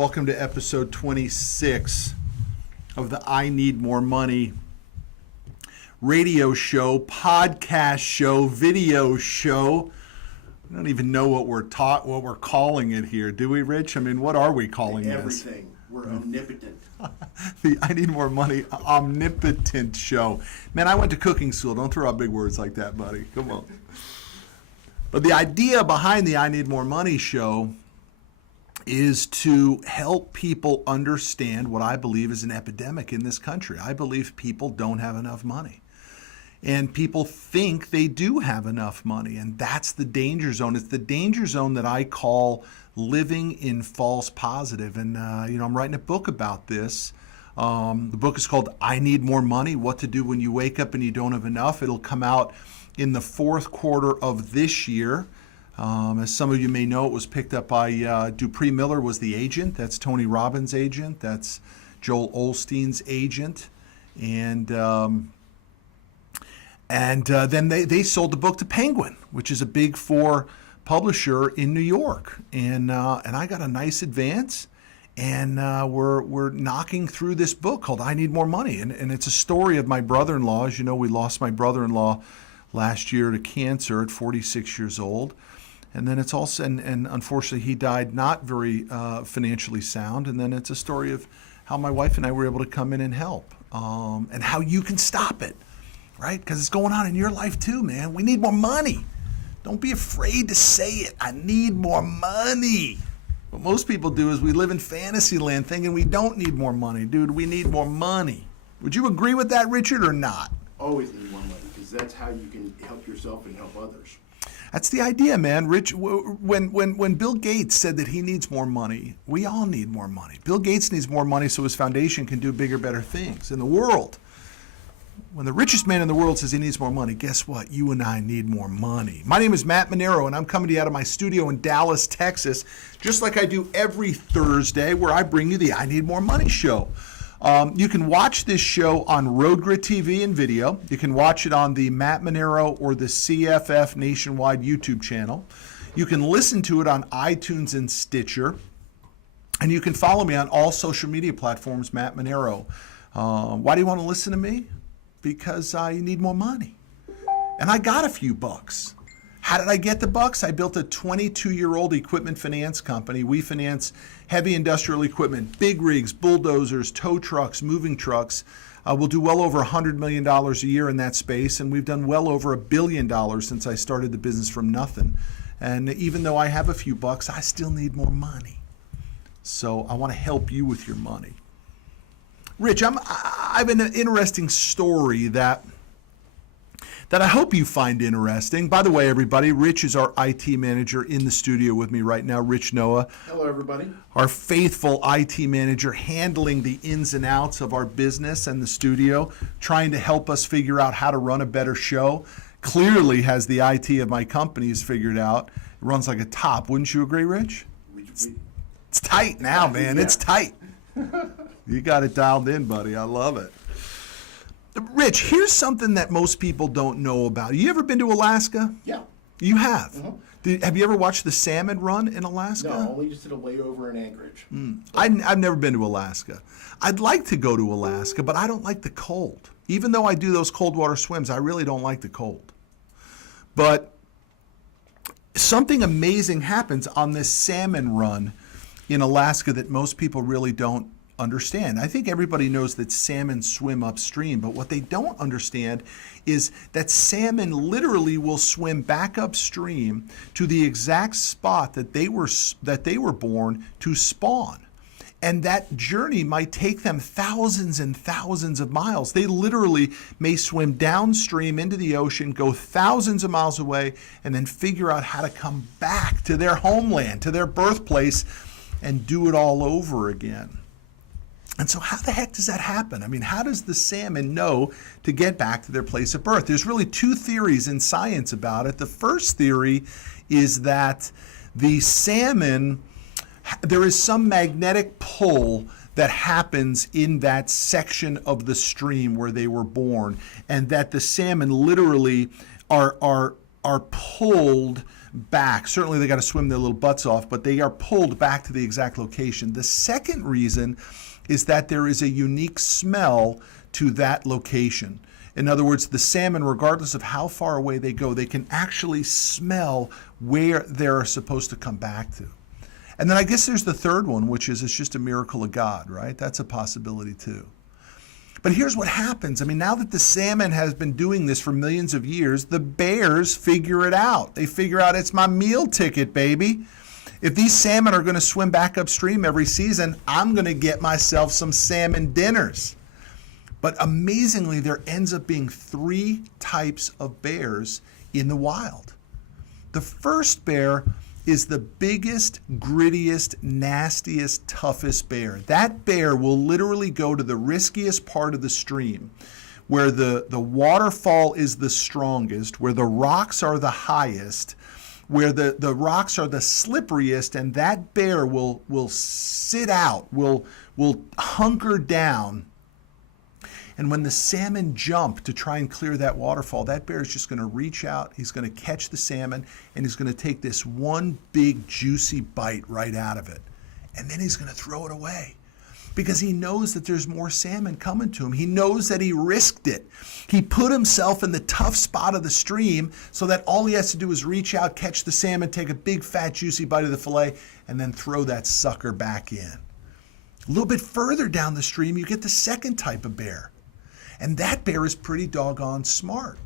Welcome to episode 26 of the I Need More Money radio show, podcast show, video show. I don't even know what we're calling it here, do we, Rich? I mean, what are we calling this? Everything. We're omnipotent. The I Need More Money omnipotent show. Man, I went to cooking school. Don't throw out big words like that, buddy. Come on. But the idea behind the I Need More Money show is to help people understand what I believe is an epidemic in this country. I believe people don't have enough money. And people think they do have enough money, and that's the danger zone. It's the danger zone that I call living in false positive. And, I'm writing a book about this. The book is called I Need More Money, What to Do When You Wake Up and You Don't Have Enough. It'll come out in the fourth quarter of this year. As some of you may know, it was picked up by Dupree Miller was the agent. That's Tony Robbins' agent. That's Joel Osteen's agent. And then they sold the book to Penguin, which is a Big Four publisher in New York. And I got a nice advance. And we're knocking through this book called I Need More Money. And it's a story of my brother-in-law. As you know, we lost my brother-in-law last year to cancer at 46 years old. And then it's also, and unfortunately he died not very financially sound. And then it's a story of how my wife and I were able to come in and help, and how you can stop it, right? Because it's going on in your life too, man. We need more money. Don't be afraid to say it. I need more money. What most people do is we live in fantasy land thinking we don't need more money. Dude, we need more money. Would you agree with that, Richard, or not? Always need more money, because that's how you can help yourself and help others. That's the idea, man. Rich, when Bill Gates said that he needs more money, we all need more money. Bill Gates needs more money so his foundation can do bigger, better things in the world. When the richest man in the world says he needs more money, guess what? You and I need more money. My name is Matt Monero, and I'm coming to you out of my studio in Dallas, Texas, just like I do every Thursday, where I bring you the I Need More Money show. You can watch this show on Road Grit TV and video. You can watch it on the Matt Monero or the CFF Nationwide YouTube channel. You can listen to it on iTunes and Stitcher. And you can follow me on all social media platforms, Matt Monero. Why do you want to listen to me? Because you need more money. And I got a few bucks. How did I get the bucks? I built a 22-year-old equipment finance company. We finance heavy industrial equipment, big rigs, bulldozers, tow trucks, moving trucks. We'll do well over $100 million a year in that space, and we've done well over $1 billion since I started the business from nothing. And even though I have a few bucks, I still need more money. So I want to help you with your money. Rich, I have an interesting story that I hope you find interesting. By the way, everybody, Rich is our IT manager in the studio with me right now, Rich Noah. Hello, everybody. Our faithful IT manager handling the ins and outs of our business and the studio, trying to help us figure out how to run a better show. Clearly has the IT of my companies figured out. It runs like a top. Wouldn't you agree, Rich? It's tight now, man. Yeah. It's tight. You got it dialed in, buddy. I love it. Rich, here's something that most people don't know about. You ever been to Alaska? Yeah. You have? Mm-hmm. Have you ever watched the salmon run in Alaska? No, only just did a layover in Anchorage. I've never been to Alaska. I'd like to go to Alaska, but I don't like the cold. Even though I do those cold water swims, I really don't like the cold. But something amazing happens on this salmon run in Alaska that most people really don't understand. I think everybody knows that salmon swim upstream, but what they don't understand is that salmon literally will swim back upstream to the exact spot that they were born to spawn. And that journey might take them thousands and thousands of miles. They literally may swim downstream into the ocean, go thousands of miles away, and then figure out how to come back to their homeland, to their birthplace, and do it all over again. And so how the heck does that happen? I mean, how does the salmon know to get back to their place of birth? There's really two theories in science about it. The first theory is that the salmon, there is some magnetic pull that happens in that section of the stream where they were born, and that the salmon literally are are pulled back. Certainly they got to swim their little butts off, but they are pulled back to the exact location. The second reason is that there is a unique smell to that location. In other words, the salmon, regardless of how far away they go, they can actually smell where they're supposed to come back to. And then I guess there's the third one, which is it's just a miracle of God, right? That's a possibility too. But here's what happens. I mean, now that the salmon has been doing this for millions of years, the bears figure it out. They figure out it's my meal ticket, baby. If these salmon are going to swim back upstream every season, I'm going to get myself some salmon dinners. But amazingly, there ends up being 3 types of bears in the wild. The first bear is the biggest, grittiest, nastiest, toughest bear. That bear will literally go to the riskiest part of the stream, where the waterfall is the strongest, where the rocks are the highest, where the rocks are the slipperiest, and that bear will sit out, will hunker down. And when the salmon jump to try and clear that waterfall, that bear is just going to reach out, he's going to catch the salmon, and he's going to take this one big juicy bite right out of it. And then he's going to throw it away because he knows that there's more salmon coming to him. He knows that he risked it. He put himself in the tough spot of the stream so that all he has to do is reach out, catch the salmon, take a big fat juicy bite of the fillet, and then throw that sucker back in. A little bit further down the stream, you get the second type of bear. And that bear is pretty doggone smart.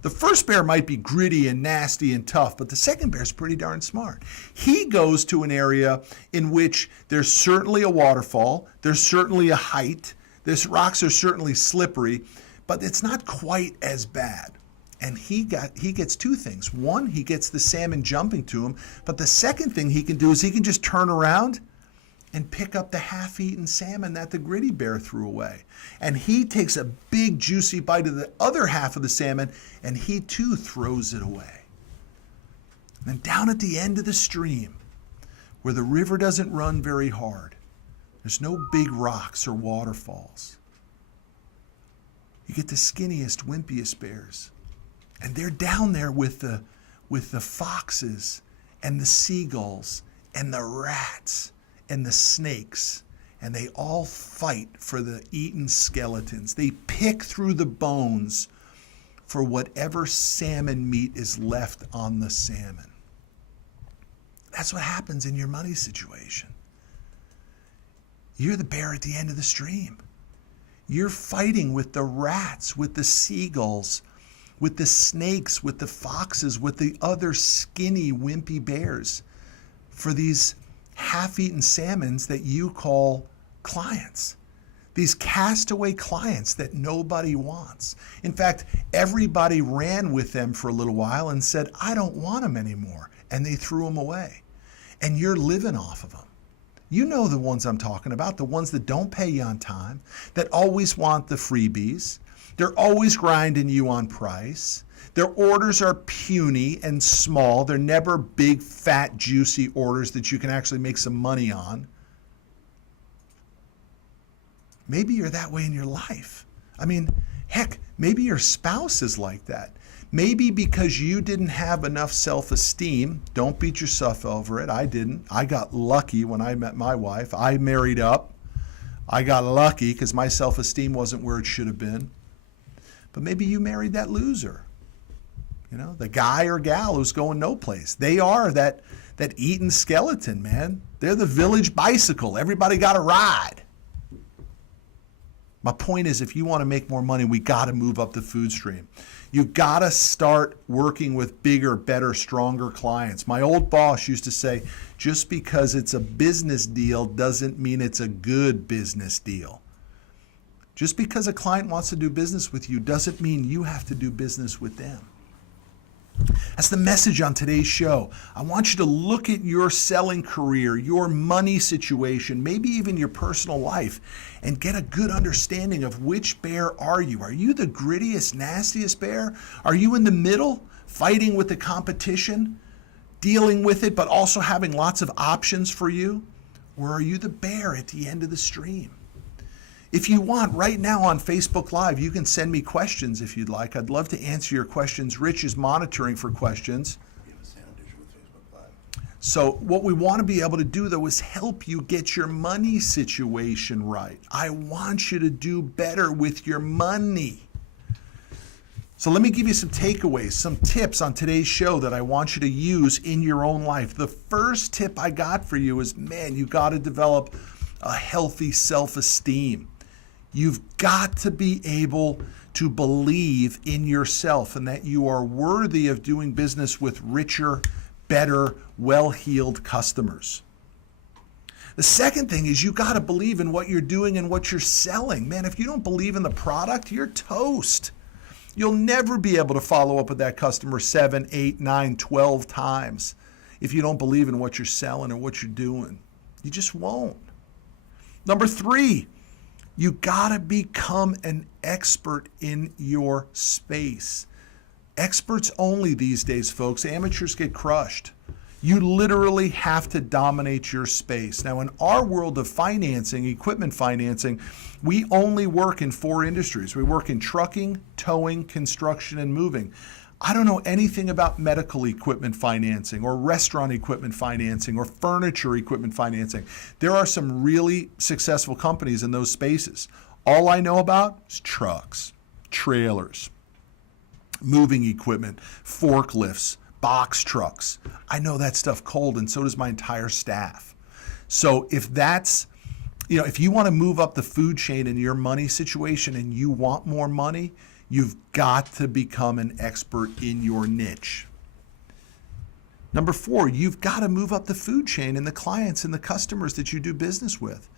The first bear might be gritty and nasty and tough, but the second bear is pretty darn smart. He goes to an area in which there's certainly a waterfall, there's certainly a height, these rocks are certainly slippery, but it's not quite as bad. And he gets 2 things. One, he gets the salmon jumping to him, but the second thing he can do is he can just turn around and pick up the half-eaten salmon that the gritty bear threw away. And he takes a big juicy bite of the other half of the salmon, and he too throws it away. And then down at the end of the stream, where the river doesn't run very hard, there's no big rocks or waterfalls, you get the skinniest, wimpiest bears. And they're down there with the foxes and the seagulls and the rats and the snakes, and they all fight for the eaten skeletons. They pick through the bones for whatever salmon meat is left on the salmon. That's what happens in your money situation. You're the bear at the end of the stream. You're fighting with the rats, with the seagulls, with the snakes, with the foxes, with the other skinny, wimpy bears for these half-eaten salmons that you call clients. These castaway clients that nobody wants. In fact, everybody ran with them for a little while and said, I don't want them anymore. And they threw them away. And you're living off of them. You know the ones I'm talking about, the ones that don't pay you on time, that always want the freebies. They're always grinding you on price. Their orders are puny and small. They're never big, fat, juicy orders that you can actually make some money on. Maybe you're that way in your life. I mean, heck, maybe your spouse is like that. Maybe because you didn't have enough self-esteem. Don't beat yourself over it. I didn't. I got lucky when I met my wife. I married up. I got lucky because my self-esteem wasn't where it should have been. But maybe you married that loser. You know, the guy or gal who's going no place. They are that eaten skeleton, man. They're the village bicycle. Everybody got a ride. My point is, if you want to make more money, we got to move up the food stream. You've got to start working with bigger, better, stronger clients. My old boss used to say, just because it's a business deal doesn't mean it's a good business deal. Just because a client wants to do business with you doesn't mean you have to do business with them. That's the message on today's show. I want you to look at your selling career, your money situation, maybe even your personal life, and get a good understanding of which bear are you. Are you the grittiest, nastiest bear? Are you in the middle, fighting with the competition, dealing with it, but also having lots of options for you? Or are you the bear at the end of the stream? If you want, right now on Facebook Live, you can send me questions if you'd like. I'd love to answer your questions. Rich is monitoring for questions. We have a sound issue with Facebook Live. So what we want to be able to do, though, is help you get your money situation right. I want you to do better with your money. So let me give you some takeaways, some tips on today's show that I want you to use in your own life. The first tip I got for you is, man, you got to develop a healthy self-esteem. You've got to be able to believe in yourself and that you are worthy of doing business with richer, better, well-heeled customers. The second thing is you got to believe in what you're doing and what you're selling. Man, if you don't believe in the product, you're toast. You'll never be able to follow up with that customer 7, 8, 9, 12 times if you don't believe in what you're selling or what you're doing. You just won't. Number 3, you gotta become an expert in your space. Experts only these days, folks. Amateurs get crushed. You literally have to dominate your space. Now, in our world of financing, equipment financing, we only work in 4 industries. We work in trucking, towing, construction, and moving. I don't know anything about medical equipment financing or restaurant equipment financing or furniture equipment financing. There are some really successful companies in those spaces. All I know about is trucks, trailers, moving equipment, forklifts, box trucks. I know that stuff cold, and so does my entire staff. So if that's, if you want to move up the food chain in your money situation and you want more money, you've got to become an expert in your niche. Number 4, you've got to move up the food chain in the clients and the customers that you do business with.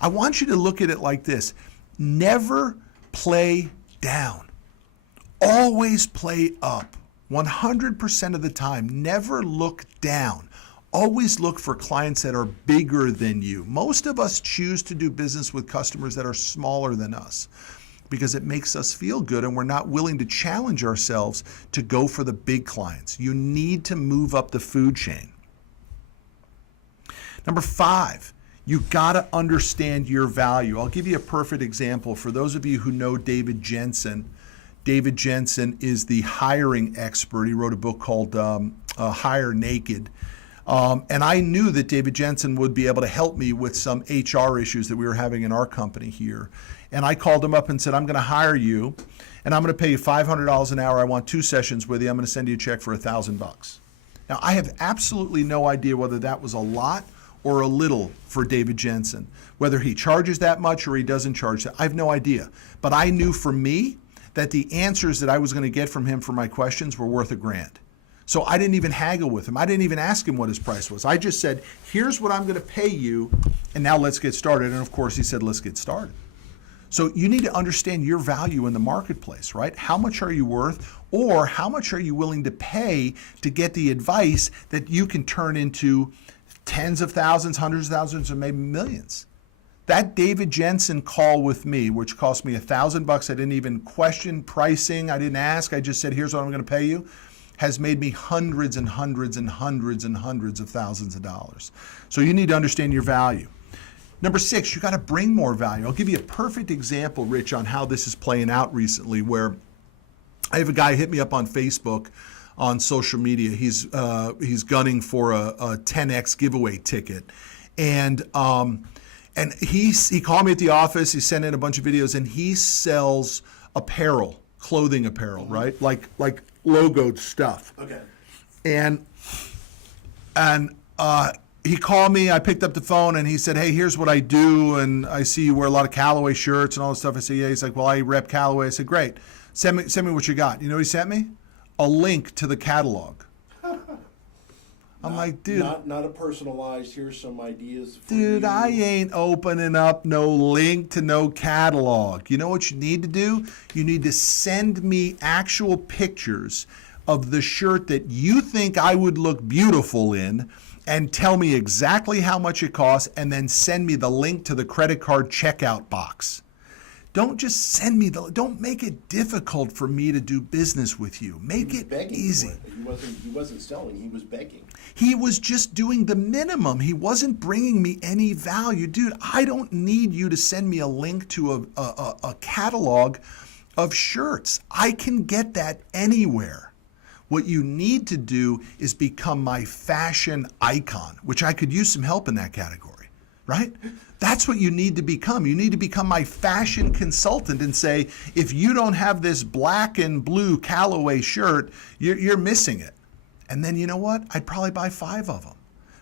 I want you to look at it like this. Never play down. Always play up. 100% of the time. Never look down. Always look for clients that are bigger than you. Most of us choose to do business with customers that are smaller than us, because it makes us feel good and we're not willing to challenge ourselves to go for the big clients. You need to move up the food chain. Number 5, you gotta understand your value. I'll give you a perfect example. For those of you who know David Jensen, David Jensen is the hiring expert. He wrote a book called Hire Naked. And I knew that David Jensen would be able to help me with some HR issues that we were having in our company here. And I called him up and said, I'm going to hire you, and I'm going to pay you $500 an hour. I want 2 sessions with you. I'm going to send you a check for $1,000. Now, I have absolutely no idea whether that was a lot or a little for David Jensen. Whether he charges that much or he doesn't charge that, I have no idea. But I knew for me that the answers that I was going to get from him for my questions were worth $1,000. So I didn't even haggle with him. I didn't even ask him what his price was. I just said, here's what I'm going to pay you, and now let's get started. And of course, he said, let's get started. So you need to understand your value in the marketplace, right? How much are you worth, or how much are you willing to pay to get the advice that you can turn into tens of thousands, hundreds of thousands, or maybe millions? That David Jensen call with me, which cost me $1,000, I didn't even question pricing. I didn't ask. I just said, here's what I'm going to pay you, has made me hundreds and hundreds and hundreds and hundreds of thousands of dollars. So you need to understand your value. Number 6, you got to bring more value. I'll give you a perfect example, Rich, on how this is playing out recently, where I have a guy hit me up on Facebook, on social media. He's gunning for a 10X giveaway ticket. And he called me at the office. He sent in a bunch of videos, and he sells apparel, clothing apparel, right? Like logoed stuff. Okay. And he called me, I picked up the phone, and he said, hey, here's what I do, and I see you wear a lot of Callaway shirts and all this stuff. I said, yeah. He's like, well, I rep Callaway. I said, great. Send me what you got. You know what he sent me? A link to the catalog. I'm like, dude. Not a personalized, here's some ideas for Dude, you. I ain't opening up no link to no catalog. You know what you need to do? You need to send me actual pictures of the shirt that you think I would look beautiful in, and tell me exactly how much it costs, and then send me the link to the credit card checkout box. Don't just send me don't make it difficult for me to do business with you. Make it easy. He wasn't selling, he was begging. He was just doing the minimum. He wasn't bringing me any value. Dude, I don't need you to send me a link to a catalog of shirts. I can get that anywhere. What you need to do is become my fashion icon, which I could use some help in that category, right? That's what you need to become. You need to become my fashion consultant and say, if you don't have this black and blue Callaway shirt, you're missing it. And then you know what? I'd probably buy 5 of them.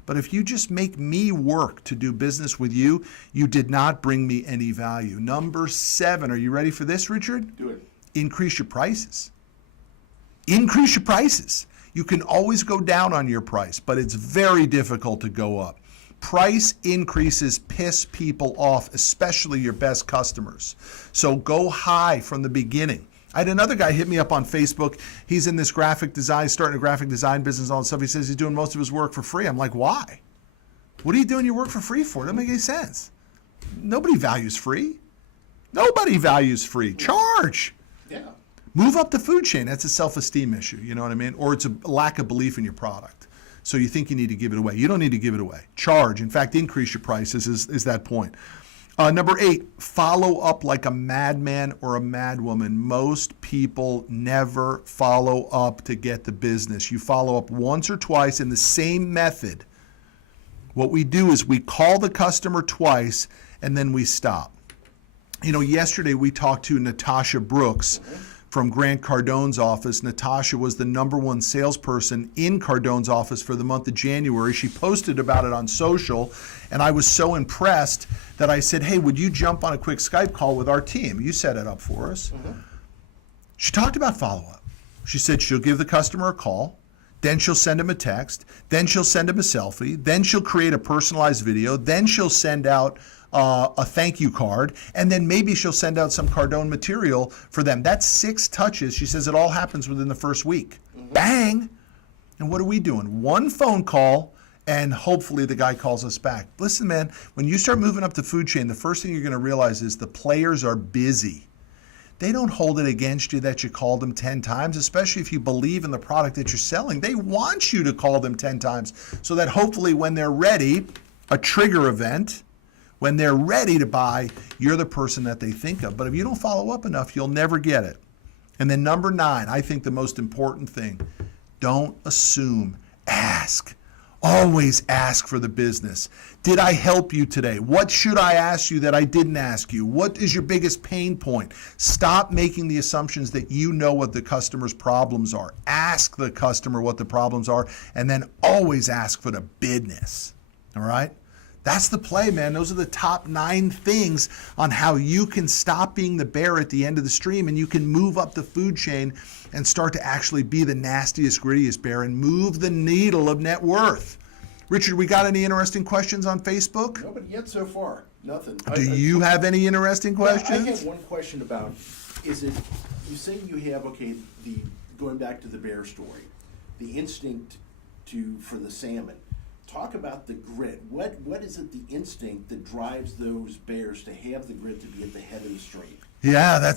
But if you just make me work to do business with you, you did not bring me any value. Number 7, are you ready for this, Richard? Do it. Increase your prices. Increase your prices. You can always go down on your price, but it's very difficult to go up. Price increases piss people off, especially your best customers. So go high from the beginning. I had another guy hit me up on Facebook. He's in this graphic design, starting a graphic design business, all that stuff. He says he's doing most of his work for free. I'm like, why? What are you doing your work for free for? It doesn't make any sense. Nobody values free. Nobody values free. Charge. Yeah. Move up the food chain. That's a self-esteem issue. You know what I mean? Or it's a lack of belief in your product. So you think you need to give it away. You don't need to give it away. Charge. In fact, increase your prices is that point. Number 8, follow up like a madman or a madwoman. Most people never follow up to get the business. You follow up once or twice in the same method. What we do is we call the customer twice and then we stop. You know, yesterday we talked to Natasha Brooks from Grant Cardone's office. Natasha was the #1 salesperson in Cardone's office for the month of January. She posted about it on social, and I was so impressed that I said, hey, would you jump on a quick Skype call with our team? You set it up for us. She talked about follow-up. She said she'll give the customer a call, then she'll send him a text, then she'll send him a selfie, then she'll create a personalized video, then she'll send out a thank you card, and then maybe she'll send out some Cardone material for them. That's 6 touches. She says it all happens within the first week. Bang! And what are we doing? 1 phone call, and hopefully the guy calls us back. Listen, man, when you start moving up the food chain, the first thing you're going to realize is the players are busy. They don't hold it against you that you called them 10 times, especially if you believe in the product that you're selling. They want you to call them 10 times so that hopefully when they're ready, a trigger event, when they're ready to buy, you're the person that they think of. But if you don't follow up enough, you'll never get it. And then number 9, I think the most important thing, don't assume, ask. Always ask for the business. Did I help you today? What should I ask you that I didn't ask you? What is your biggest pain point? Stop making the assumptions that you know what the customer's problems are. Ask the customer what the problems are, and then always ask for the business. All right? That's the play, man. Those are the top 9 things on how you can stop being the bear at the end of the stream and you can move up the food chain and start to actually be the nastiest, grittiest bear and move the needle of net worth. Richard, we got any interesting questions on Facebook? Nobody yet so far. Nothing. Do you have any interesting questions? I have one question about, is it, you say you have, going back to the bear story, the instinct for the salmon. Talk about the grit. What is it, the instinct that drives those bears to have the grit to be at the head of the stream? Yeah,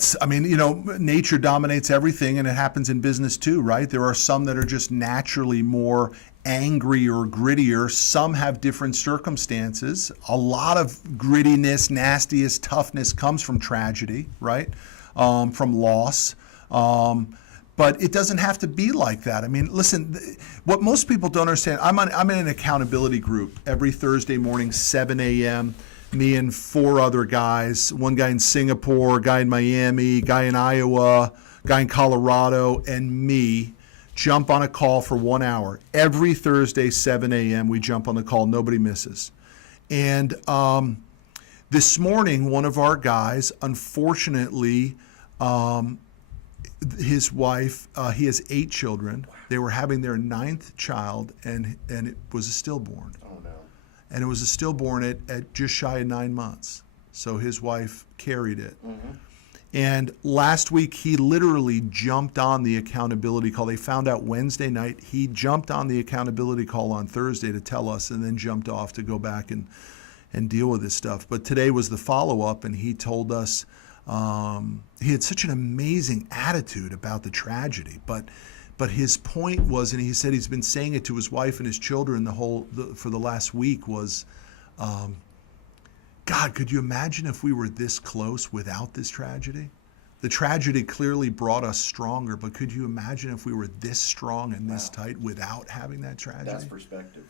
nature dominates everything, and it happens in business too, right? There are some that are just naturally more angry or grittier. Some have different circumstances. A lot of grittiness, nastiest, toughness comes from tragedy, right? From loss. But it doesn't have to be like that. I mean, listen, what most people don't understand, I'm in an accountability group every Thursday morning, 7 a.m., me and 4 other guys, one guy in Singapore, a guy in Miami, guy in Iowa, guy in Colorado, and me jump on a call for 1 hour. Every Thursday, 7 a.m., we jump on the call. Nobody misses. And this morning, one of our guys, unfortunately, his wife, he has 8 children. They were having their 9th child, and it was a stillborn. Oh, no. And it was a stillborn at just shy of 9 months. So his wife carried it. Mm-hmm. And last week, he literally jumped on the accountability call. They found out Wednesday night. He jumped on the accountability call on Thursday to tell us, and then jumped off to go back and deal with this stuff. But today was the follow-up, and he told us He had such an amazing attitude about the tragedy, but his point was, and he said he's been saying it to his wife and his children for the last week, was, God, could you imagine if we were this close without this tragedy? The tragedy clearly brought us stronger, but could you imagine if we were this strong and this tight without having that tragedy? That's perspective.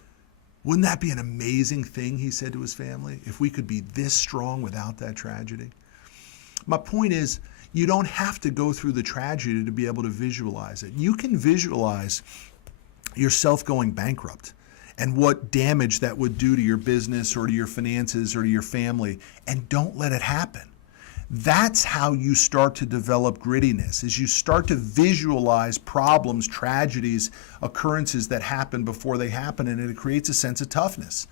Wouldn't that be an amazing thing, he said to his family, if we could be this strong without that tragedy? My point is, you don't have to go through the tragedy to be able to visualize it. You can visualize yourself going bankrupt and what damage that would do to your business or to your finances or to your family, and don't let it happen. That's how you start to develop grittiness, is you start to visualize problems, tragedies, occurrences that happen before they happen, and it creates a sense of toughness.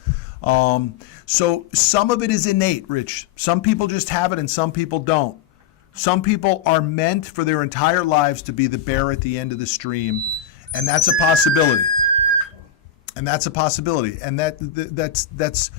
So some of it is innate, Rich. Some people just have it and some people don't. Some people are meant for their entire lives to be the bear at the end of the stream, and that's a possibility. And that's a possibility, and that's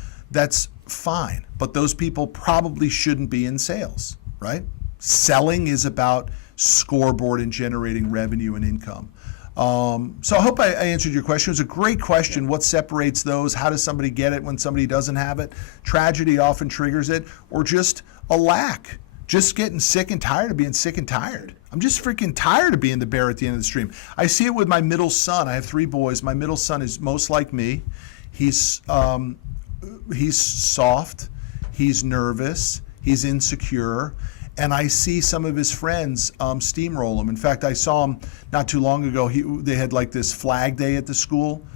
fine. But those people probably shouldn't be in sales, right? Selling is about scoreboard and generating revenue and income. So I hope I answered your question. It was a great question. What separates those? How does somebody get it when somebody doesn't have it? Tragedy often triggers it, or just a lack. Just getting sick and tired of being sick and tired. I'm just freaking tired of being the bear at the end of the stream. I see it with my middle son. I have 3 boys. My middle son is most like me. He's soft. He's nervous. He's insecure. And I see some of his friends steamroll him. In fact, I saw him not too long ago. They had like this flag day at the school.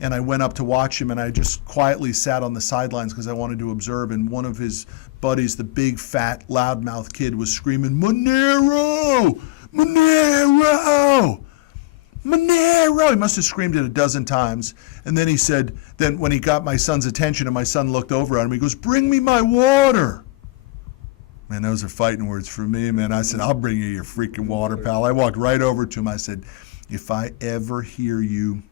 And I went up to watch him, and I just quietly sat on the sidelines because I wanted to observe. And one of his buddies, the big, fat, loudmouth kid, was screaming, "Monero! Monero! Monero!" He must have screamed it a dozen times. And then he said, then when he got my son's attention and my son looked over at him, he goes, "Bring me my water." Man, those are fighting words for me, man. I said, "I'll bring you your freaking water, pal." I walked right over to him. I said, "If I ever hear you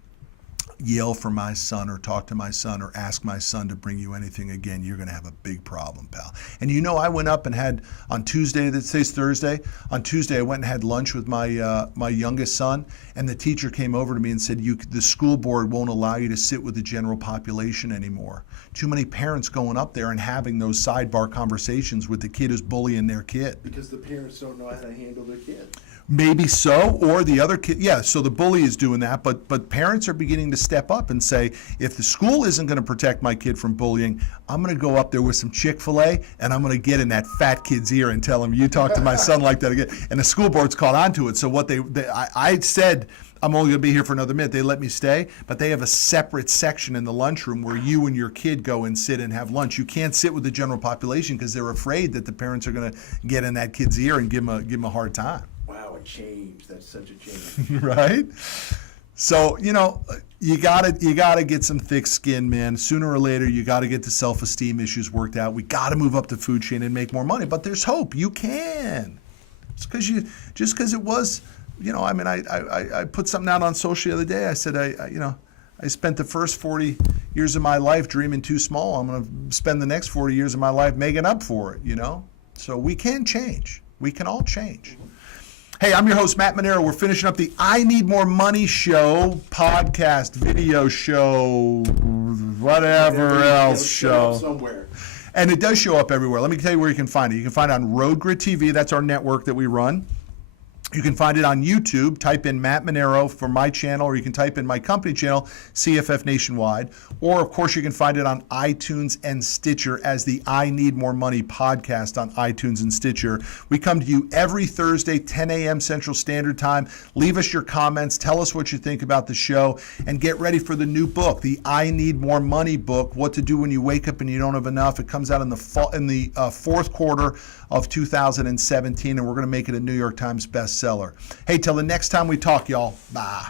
yell for my son or talk to my son or ask my son to bring you anything again, you're going to have a big problem, pal." And you know, I went up and had on Tuesday, today's Thursday, on Tuesday I went and had lunch with my my youngest son, and the teacher came over to me and said, the school board won't allow you to sit with the general population anymore. Too many parents going up there and having those sidebar conversations with the kid who's bullying their kid. Because the parents don't know how to handle their kid. Maybe so, or the other kid, yeah, so the bully is doing that, but parents are beginning to step up and say, if the school isn't going to protect my kid from bullying, I'm going to go up there with some Chick-fil-A, and I'm going to get in that fat kid's ear and tell him, "You talk to my son like that again." And the school board's caught on to it, so what I said, I'm only going to be here for another minute. They let me stay, but they have a separate section in the lunchroom where you and your kid go and sit and have lunch. You can't sit with the general population because they're afraid that the parents are going to get in that kid's ear and give him a hard time. Wow, a change. That's such a change. Right? So, you know, you gotta get some thick skin, man. Sooner or later, you gotta get the self-esteem issues worked out. We gotta move up the food chain and make more money. But there's hope. You can. It's because it was, you know, I mean, I put something out on social the other day. I said, I spent the first 40 years of my life dreaming too small. I'm going to spend the next 40 years of my life making up for it, you know? So we can change. We can all change. Hey, I'm your host, Matt Monero. We're finishing up the I Need More Money show, podcast, video show, whatever else show. Somewhere. And it does show up everywhere. Let me tell you where you can find it. You can find it on Road Grid TV. That's our network that we run. You can find it on YouTube. Type in Matt Monero for my channel, or you can type in my company channel, CFF Nationwide. Or, of course, you can find it on iTunes and Stitcher as the I Need More Money podcast on iTunes and Stitcher. We come to you every Thursday, 10 a.m. Central Standard Time. Leave us your comments. Tell us what you think about the show. And get ready for the new book, the I Need More Money book, What to Do When You Wake Up and You Don't Have Enough. It comes out in the fourth quarter of 2017, and we're going to make it a New York Times bestseller. Hey, till the next time we talk, y'all. Bye.